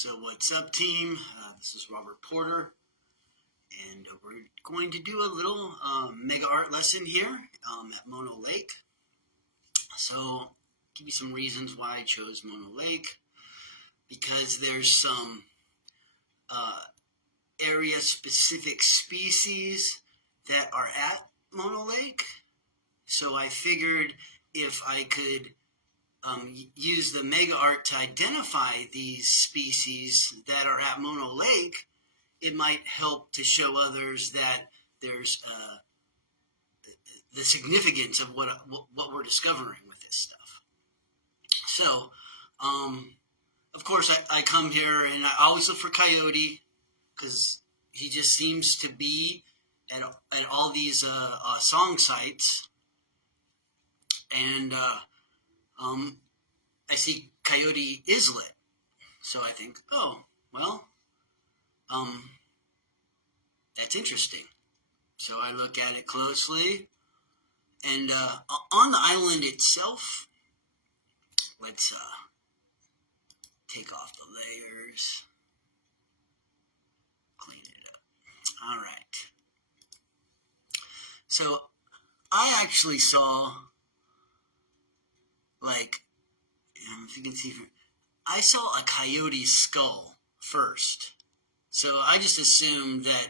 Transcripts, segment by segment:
So what's up, team? This is Robert Porter, and we're going to do a little mega art lesson here at Mono Lake. So give you some reasons why I chose Mono Lake, because there's some area-specific species that are at Mono Lake. So I figured if I could use the mega art to identify these species that are at Mono Lake, it might help to show others that there's the significance of what we're discovering with this stuff. So, of course, I come here and I always look for Coyote because he just seems to be at all these song sites. And I see Coyote Islet, so I think, oh, well, that's interesting. So I look at it closely, and on the island itself, let's take off the layers, clean it up. All right. So I actually saw, like, if you can see, I saw a coyote skull first. So I just assumed that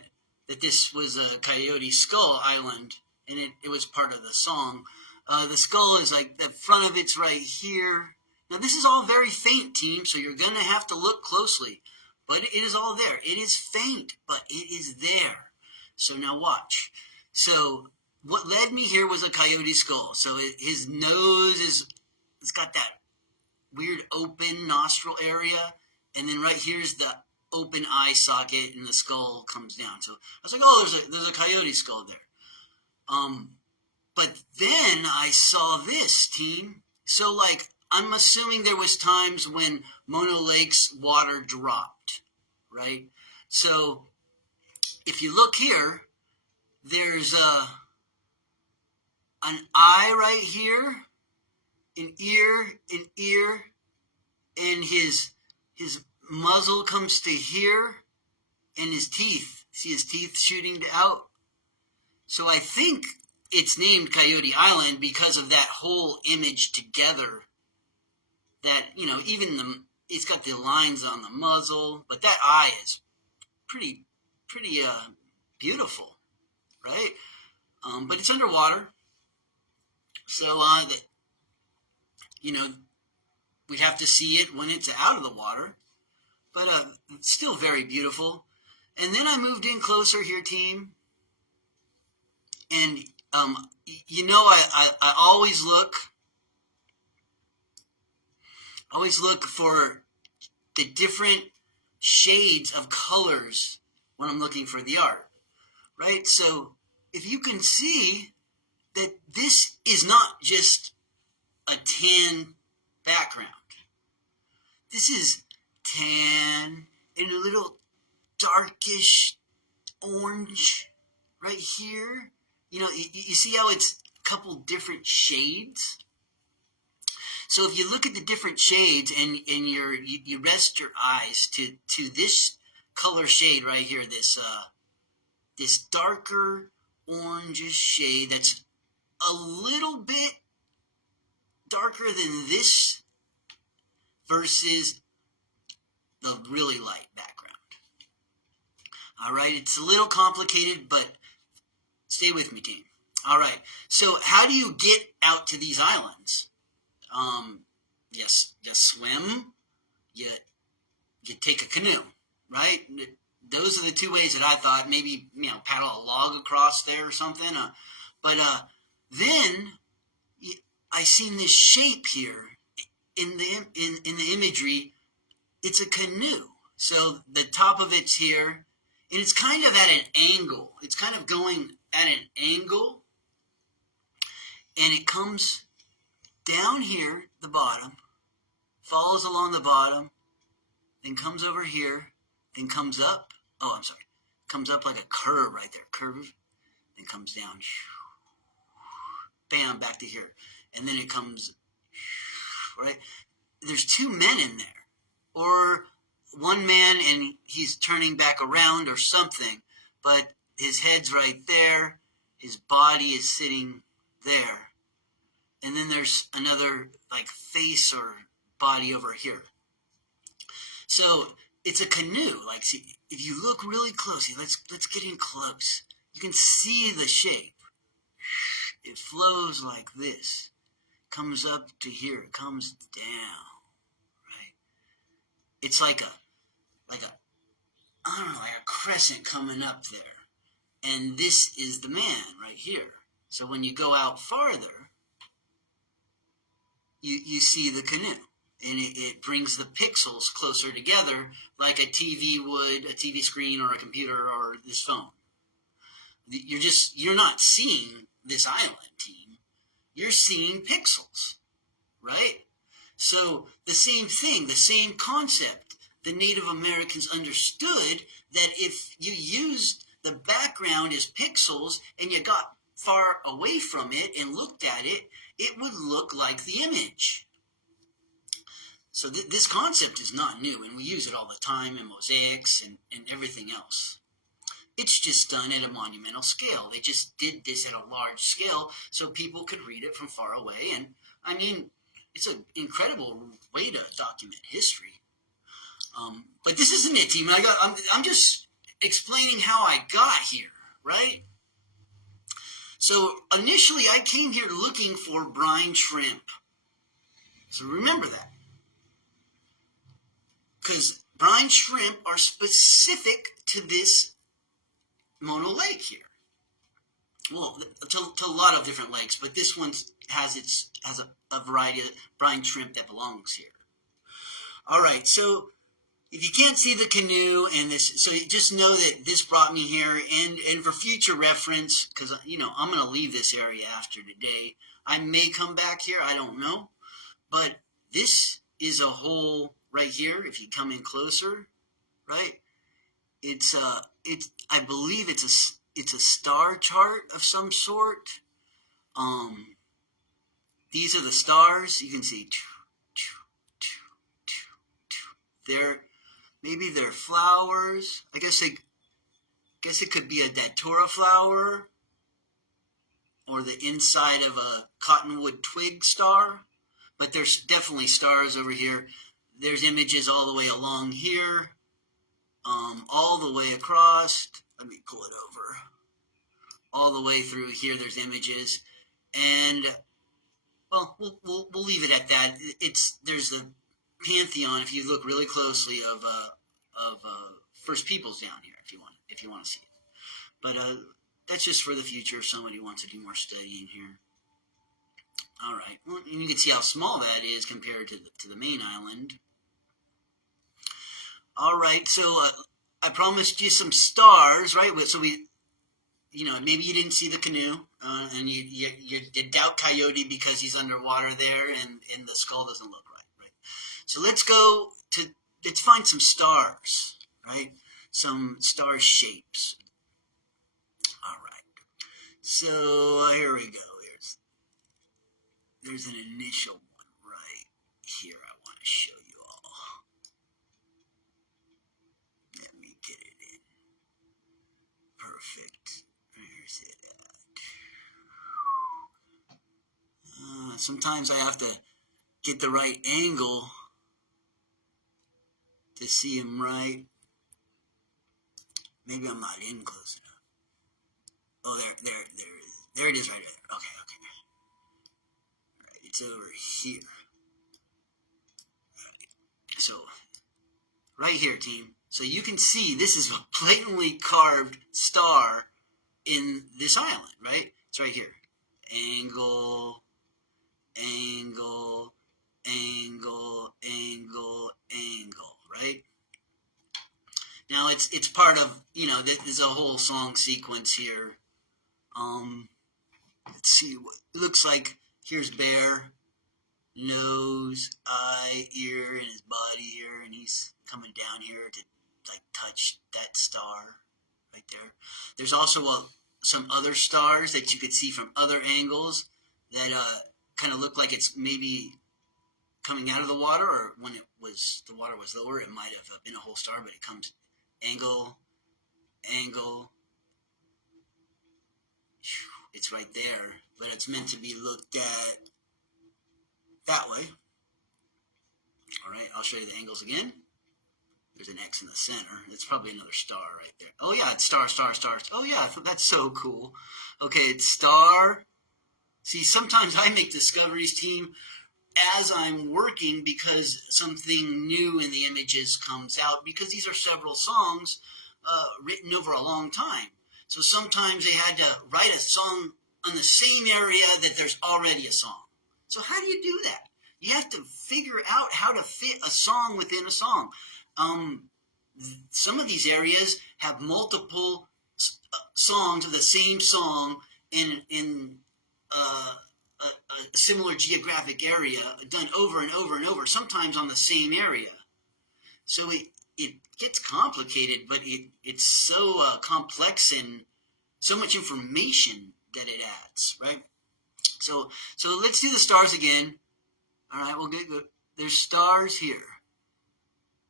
this was a coyote skull island, and it was part of the song. The skull is like, the front of it's right here. Now this is all very faint, team, so you're going to have to look closely. But it is all there. It is faint, but it is there. So now watch. So what led me here was a coyote skull. So his nose it's got that weird open nostril area, and then right here's the open eye socket, and the skull comes down. So I was like, oh, there's a coyote skull there. But then I saw this, team. So, like, I'm assuming there was times when Mono Lake's water dropped, right? So if you look here, there's an eye right here, an ear, and his muzzle comes to here, and his teeth. See his teeth shooting out? So I think it's named Coyote Island because of that whole image together. That, even it's got the lines on the muzzle, but that eye is pretty beautiful, right? But it's underwater. So we'd have to see it when it's out of the water, but it's still very beautiful. And then I moved in closer here, team, and I always look for the different shades of colors when I'm looking for the art, right? So if you can see that this is not just a tan background. This is tan and a little darkish orange right here. You see how it's a couple different shades? So if you look at the different shades and you rest your eyes to this color shade right here, this darker orangish shade that's a little bit darker than this versus the really light background. All right, it's a little complicated, but stay with me, team. All right, so how do you get out to these islands? Yes, you swim, you take a canoe, right? Those are the two ways that I thought. Maybe, paddle a log across there or something. But then I seen this shape here in the imagery. It's a canoe. So the top of it's here, and it's kind of at an angle. It's kind of going at an angle, and it comes down here, the bottom, follows along the bottom, then comes over here, then comes up. Oh, I'm sorry. Comes up like a curve right there. Curve, then comes down. Bam, back to here. And then it comes, right? There's two men in there. Or one man and he's turning back around or something, but his head's right there, his body is sitting there, and then there's another like face or body over here. So it's a canoe. Like, see, if you look really closely, let's get in close. You can see the shape. It flows like this, comes up to here, it comes down, right? It's like a I don't know, like a crescent coming up there. And this is the man right here. So when you go out farther, you see the canoe. And it brings the pixels closer together like a TV would, a TV screen or a computer or this phone. You're not seeing this island, team. You're seeing pixels, right? So the same thing, the same concept. The Native Americans understood that if you used the background as pixels and you got far away from it and looked at it, it would look like the image. So this concept is not new, and we use it all the time in mosaics and everything else. It's just done at a monumental scale. They just did this at a large scale so people could read it from far away. And, I mean, it's an incredible way to document history. But this isn't it, team. I'm just explaining how I got here, right? So initially I came here looking for brine shrimp. So remember that. Because brine shrimp are specific to this Mono Lake here. Well, to a lot of different lakes, but this one has a variety of brine shrimp that belongs here. All right, so if you can't see the canoe and this, so just know that this brought me here, and for future reference, because I'm going to leave this area after today. I may come back here, I don't know, but this is a hole right here. If you come in closer, right? I believe it's a star chart of some sort. These are the stars. You can see maybe they're flowers. I guess it could be a datura flower or the inside of a cottonwood twig star. But there's definitely stars over here. There's images all the way along here, all the way across. Let me pull it over. All the way through here, there's images, and well, we'll leave it at that. There's a pantheon, if you look really closely, of First Peoples down here, if you want to see it. But that's just for the future if somebody wants to do more studying here. All right, well, and you can see how small that is compared to the main island. All right, so I promised you some stars, right? So maybe you didn't see the canoe, and you doubt Coyote because he's underwater there, and the skull doesn't look right? So let's find some stars, right? Some star shapes. All right. So here we go. There's an initial one right here I want to show you all. Let me get it in. Perfect. Where's it at? Sometimes I have to get the right angle to see him right. Maybe I'm not in close enough. Oh, there it is right there. Okay. Right, it's over here. Right. So, right here, team. So you can see this is a blatantly carved star in this island, right? It's right here. Angle, angle, angle, angle, angle, right? Now it's part of, there's a whole song sequence here. Let's see what it looks like. Here's Bear, nose, eye, ear, and his body here, and he's coming down here to touch that star right there. There's also some other stars that you could see from other angles that kind of look like it's maybe coming out of the water, or when the water was lower, it might have been a whole star, but it comes angle, angle. It's right there, but it's meant to be looked at that way. All right, I'll show you the angles again. There's an X in the center. It's probably another star right there. Oh, yeah, it's star, star, stars. Oh, yeah, that's so cool. Okay, it's star. See, sometimes I make discoveries, team, as I'm working because something new in the images comes out, because these are several songs written over a long time. So sometimes they had to write a song on the same area that there's already a song. So how do you do that? You have to figure out how to fit a song within a song. Some of these areas have multiple songs of the same song in a similar geographic area, done over and over and over, sometimes on the same area. So it gets complicated, but it's so complex and so much information that it adds, right? So let's do the stars again. All right, we'll get good. There's stars here.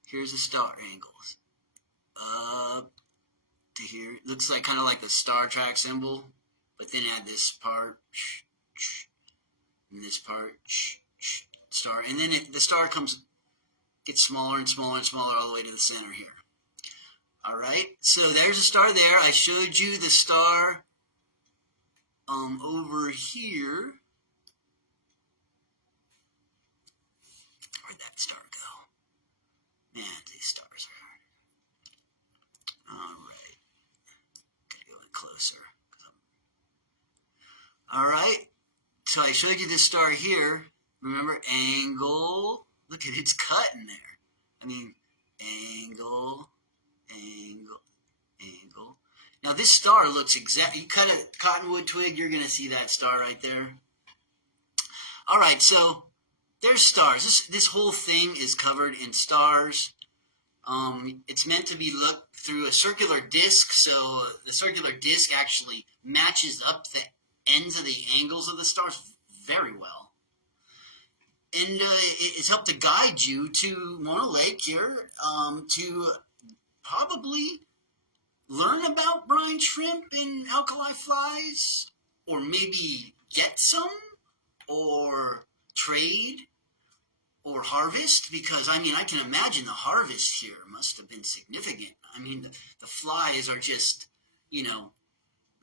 Here's the star angles. Up to here. It looks like kind of like the Star Trek symbol, but then add this part, and this part, star, and then the star gets smaller and smaller and smaller all the way to the center here. All right, so there's a star there. I showed you the star over here. Where'd that star go? Man, these stars are hard. All right, gotta go in closer. All right, so I showed you this star here. Remember, angle. Look at it's cut in there. I mean, angle, angle, angle. Now this star looks exactly, you cut a cottonwood twig, you're going to see that star right there. All right, so there's stars. This whole thing is covered in stars. It's meant to be looked through a circular disc, so the circular disc actually matches up the ends of the angles of the stars very well. And it's helped to guide you to Mono Lake here to probably learn about brine shrimp and alkali flies, or maybe get some, or trade, or harvest, because, I mean, I can imagine the harvest here must have been significant. I mean, the flies are just,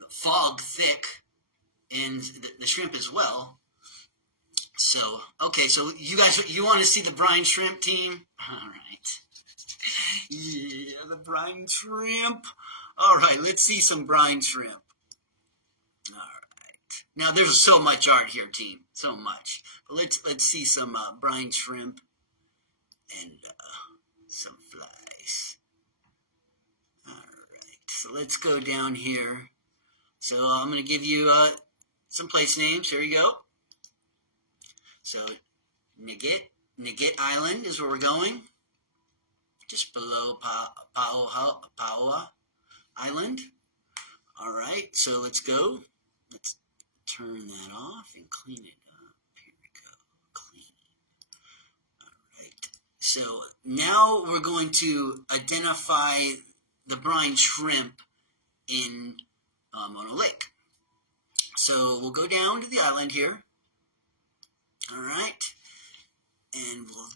fog thick, and the shrimp as well. So, okay, so you guys, you want to see the brine shrimp, team? All right. Yeah, the brine shrimp. All right, let's see some brine shrimp. All right. Now, there's so much art here, team. So much. But let's see some brine shrimp and some flies. All right. So let's go down here. So I'm going to give you some place names. Here we go. So Negit Island is where we're going, just below Paoha Island. All right, so let's go. Let's turn that off and clean it up. Here we go, clean. All right, so now we're going to identify the brine shrimp in Mono Lake. So we'll go down to the island here. All right, and we'll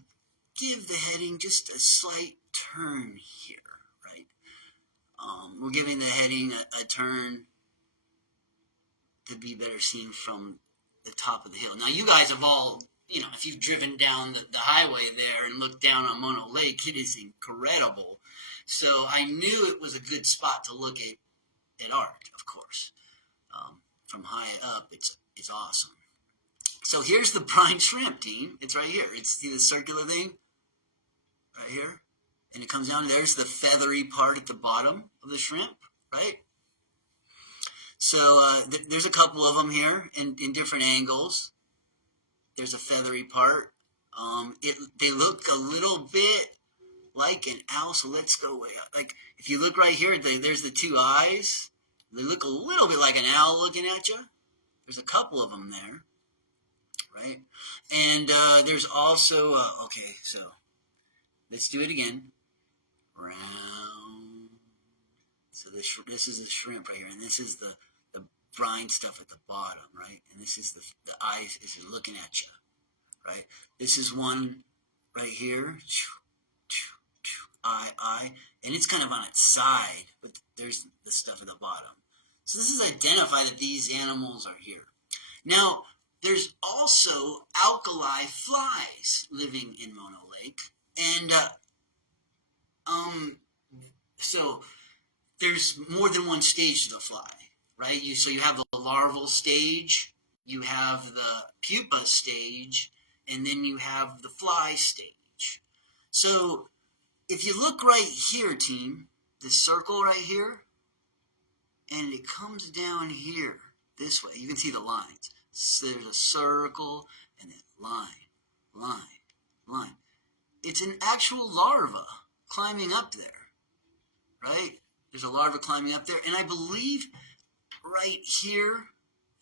give the heading just a slight turn here, right? We're giving the heading a turn to be better seen from the top of the hill. Now, you guys have all, if you've driven down the highway there and looked down on Mono Lake, it is incredible. So I knew it was a good spot to look at art, of course. From high up, it's awesome. So here's the brine shrimp, team. It's right here. See the circular thing? Right here. And it comes down. There's the feathery part at the bottom of the shrimp, right? So there's a couple of them here in different angles. There's a feathery part. They look a little bit like an owl, so let's go way up. Like, if you look right here, there's the two eyes. They look a little bit like an owl looking at you. There's a couple of them there. right? And there's also, okay, so let's do it again. Round. So this is the shrimp right here, and this is the brine stuff at the bottom, right? And this is the eyes is looking at you, right? This is one right here, eye, and it's kind of on its side, but there's the stuff at the bottom. So this is identify that these animals are here. Now, there's also alkali flies living in Mono Lake, and so there's more than one stage to the fly, right? So you have the larval stage, you have the pupa stage, and then you have the fly stage. So if you look right here, team, this circle right here, and it comes down here this way, you can see the lines. So there's a circle and then line. It's an actual larva climbing up there, right? There's a larva climbing up there, and I believe right here,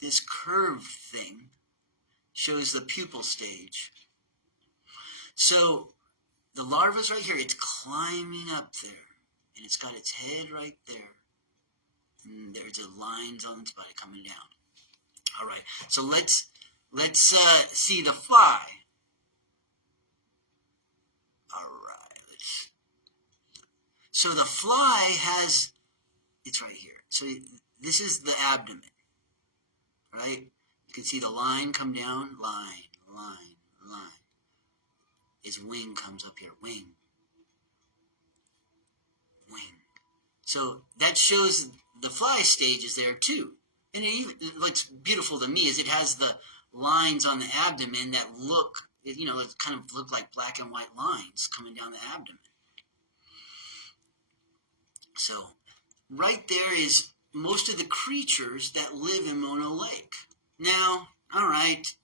this curved thing shows the pupal stage. So the larva's right here. It's climbing up there, and it's got its head right there, and there's the lines on its body coming down. All right, so let's see the fly. All right, so the fly has, it's right here. So this is the abdomen, right? You can see the line come down, line. His wing comes up here, wing. So that shows the fly stage is there too. And what's beautiful to me is it has the lines on the abdomen that look, it kind of look like black and white lines coming down the abdomen. So right there is most of the creatures that live in Mono Lake. Now, all right,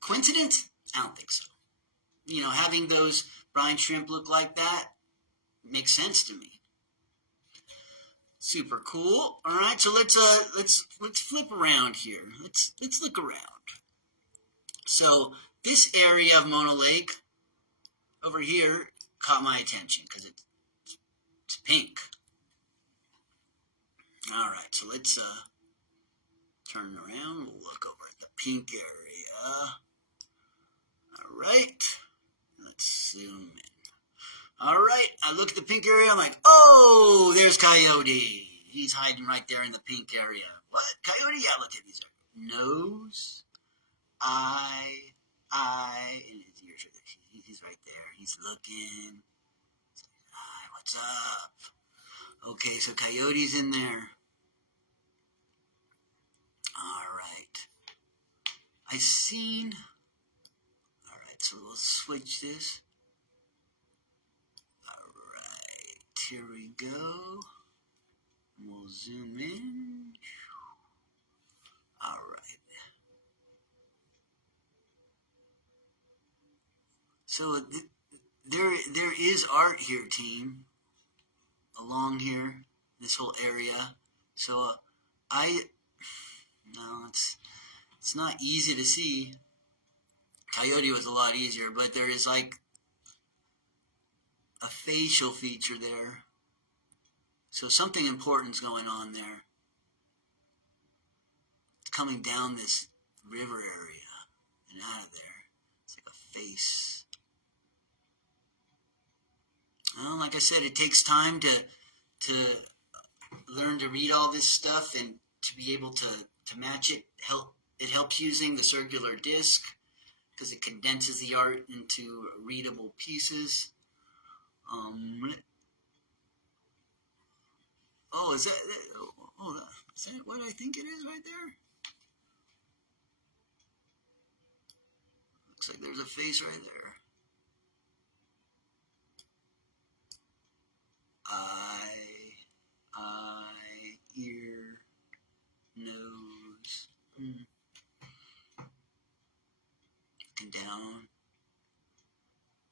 coincidence? I don't think so. Having those brine shrimp look like that makes sense to me. Super cool. All right, so let's flip around here. Let's look around. So this area of Mono Lake over here caught my attention because it's pink. All right, so let's turn around. We'll look over at the pink area. All right, let's zoom in. All right, I look at the pink area. I'm like, oh, there's Coyote. He's hiding right there in the pink area. What? Coyote? Yeah, look at these. Nose, eye, and his ears are there. He's right there. He's looking. Hi, what's up? Okay, so Coyote's in there. All right. I seen. All right, so we'll switch this. Here we go. We'll zoom in. All right. So there is art here, team. Along here, this whole area. So it's not easy to see. Coyote was a lot easier, but there is like a facial feature there. So something important's going on there. It's coming down this river area and out of there. It's like a face. Well, like I said, it takes time to learn to read all this stuff and to be able to match it. It helps using the circular disc because it condenses the art into readable pieces. Is that what I think it is right there? Looks like there's a face right there. Eye, ear, nose. Looking down.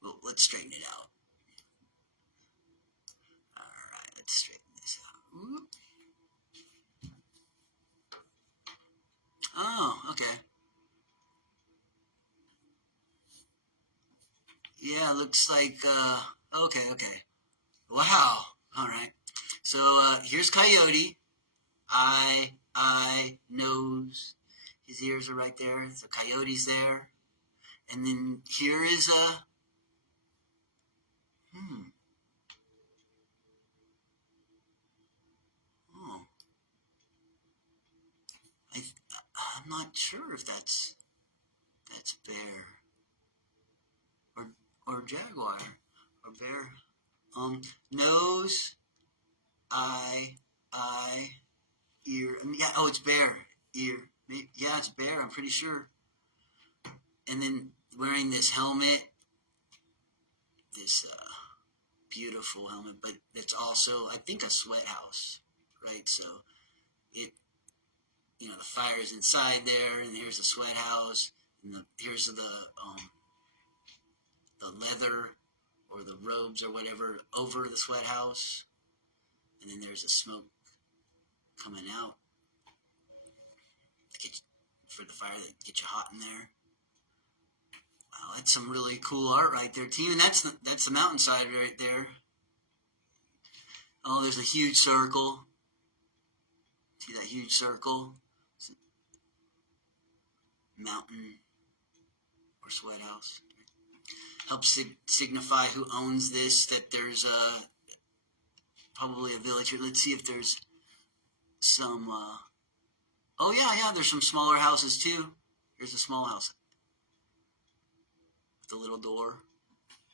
Well, let's straighten it out. Alright, let's straighten this out. Whoop. Oh, okay. Yeah, it looks like, okay. Wow. All right. So, here's Coyote. Eye, nose. His ears are right there. So Coyote's there. And then here is a, oh, I, I'm not sure if that's bear or jaguar or bear. Nose, eye, ear. Yeah, oh, it's bear. Ear. Yeah, it's bear. I'm pretty sure. And then wearing this helmet, this beautiful helmet, but it's also, I think, a sweat house, right? So it, the fire is inside there, and here's the sweat house, and here's the leather or the robes or whatever over the sweat house, and then there's the smoke coming out to get for the fire that get you hot in there. Wow, that's some really cool art right there, team. And that's the mountainside right there. Oh, there's a huge circle. See that huge circle? Mountain or sweat house. Helps signify who owns this, that there's probably a village here. Let's see if there's some, oh yeah, there's some smaller houses too. Here's a small house with a little door.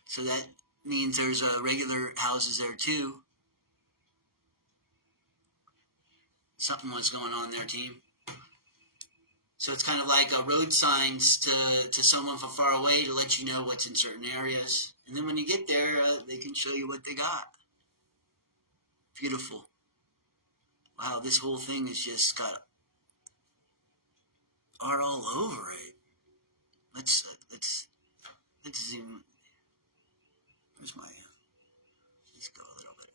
So that means there's regular houses there too. Something was going on there, team. So it's kind of like road signs to someone from far away to let you know what's in certain areas. And then when you get there, they can show you what they got. Beautiful. Wow, this whole thing has just got art all over it. Let's zoom. Where's my? Let's go a little bit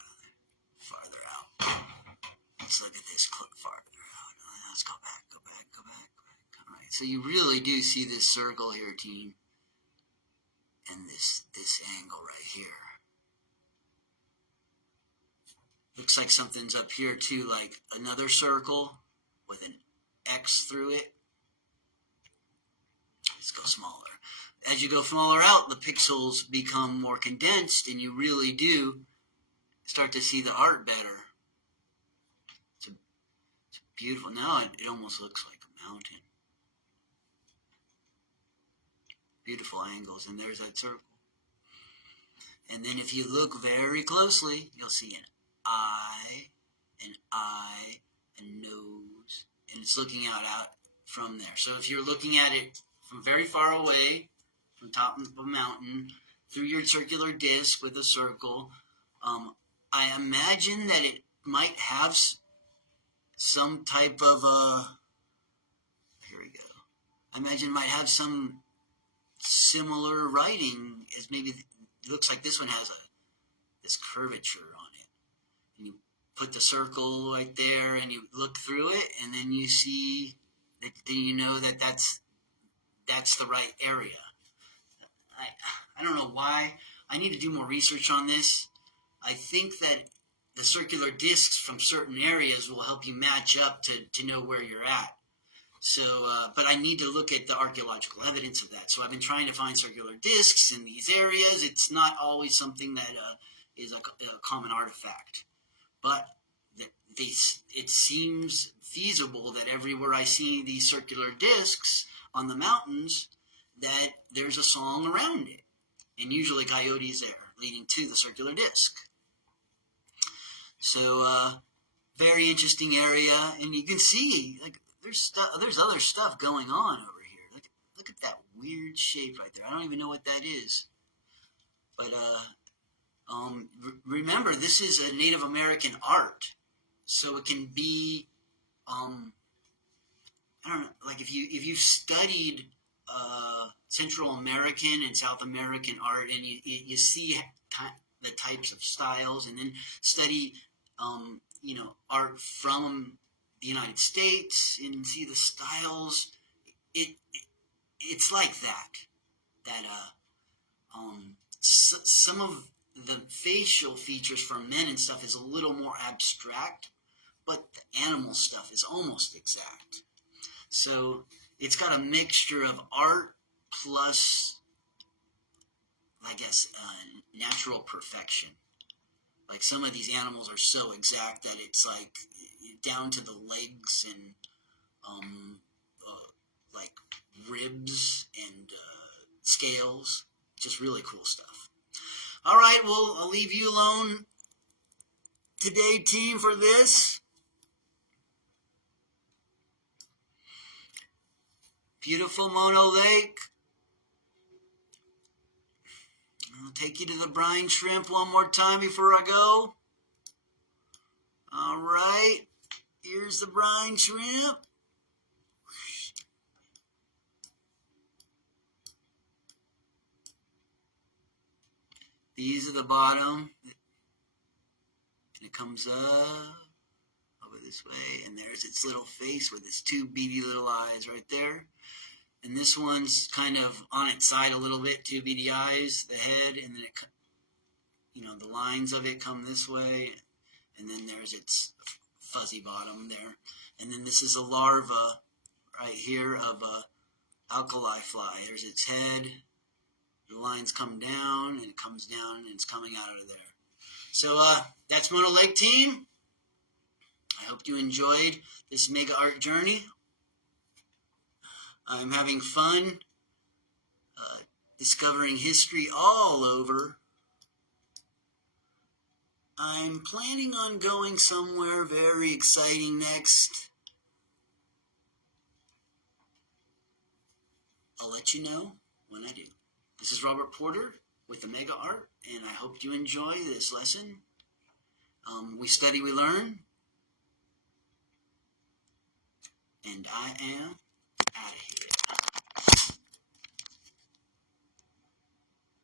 farther out. Let's look at this clip farther out. Let's go back. All right. So you really do see this circle here, team, and this angle right here. Looks like something's up here too, like another circle with an X through it. Let's go smaller. As you go smaller out, the pixels become more condensed, and you really do start to see the art better. It's beautiful. Now it almost looks like a mountain. Beautiful angles, and there's that circle. And then if you look very closely, you'll see an eye, a nose, and it's looking out from there. So if you're looking at it from very far away, from top of a mountain, through your circular disc with a circle, I imagine that it might have some type of, here we go. I imagine it might have some similar writing as maybe, it looks like this one has this curvature on it. And you put the circle right there and you look through it, and then you see, then you know that that's the right area. I don't know why. I need to do more research on this. I think that the circular discs from certain areas will help you match up to know where you're at. So, but I need to look at the archaeological evidence of that. So I've been trying to find circular discs in these areas. It's not always something that is a common artifact. But it seems feasible that everywhere I see these circular discs on the mountains, that there's a song around it. And usually Coyote is there, leading to the circular disc. So, very interesting area. And you can see, like, there's other stuff going on over here. Look at that weird shape right there. I don't even know what that is. But, remember, this is a Native American art. So it can be, I don't know, like if you've studied Central American and South American art, and you see the types of styles, and then study art from the United States and see the styles, it's like that some of the facial features for men and stuff is a little more abstract, but the animal stuff is almost exact. So it's got a mixture of art plus, I guess, natural perfection. Like some of these animals are so exact that it's like down to the legs and like ribs and scales. Just really cool stuff. All right, well, I'll leave you alone today, team, for this. Beautiful Mono Lake. I'll take you to the Brine Shrimp one more time before I go. All right, here's the Brine Shrimp. These are the bottom. And it comes up over this way, and there's its little face with its two beady little eyes right there. And this one's kind of on its side a little bit, two beady eyes, the head, and then it, the lines of it come this way, and then there's its fuzzy bottom there. And then this is a larva right here of a Alkali Fly. There's its head. The lines come down, and it comes down, and it's coming out of there. So that's Mono Lake, team. I hope you enjoyed this mega art journey. I'm having fun discovering history all over. I'm planning on going somewhere very exciting next. I'll let you know when I do. This is Robert Porter with the Mega Art, and I hope you enjoy this lesson. We study, we learn, and I am out of here.